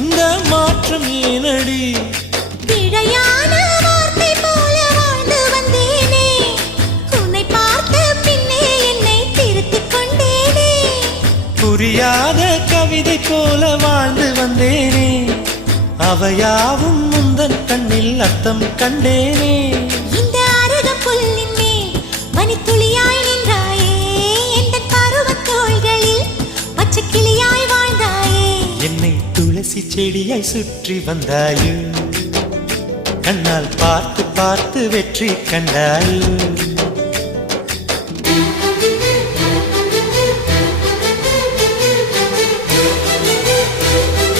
இந்த மாற்றம் ஏனடி? பிழையான வார்த்தை போல வாழ்ந்து வந்தேனே, உன்னை பார்த்த பின்னே என்னை திருத்திக் கொண்டேனே. புரியாத கவிதை போல வாழ்ந்து வந்தேனே, அவையாவும் முந்தன் கண்ணில் அர்த்தம் கண்டேனே. இந்த அருக புல்லின் மேல் மணித்துளியாய் நின்றாயே, எந்த பருவத் தோள்களில் பச்சை கிளியாய் வாழ்ந்தாயே. என்னை துளசி செடியாய் சுற்றி வந்தாயோ, கண்ணால் பார்த்து பார்த்து வெற்றி கண்டாயோ.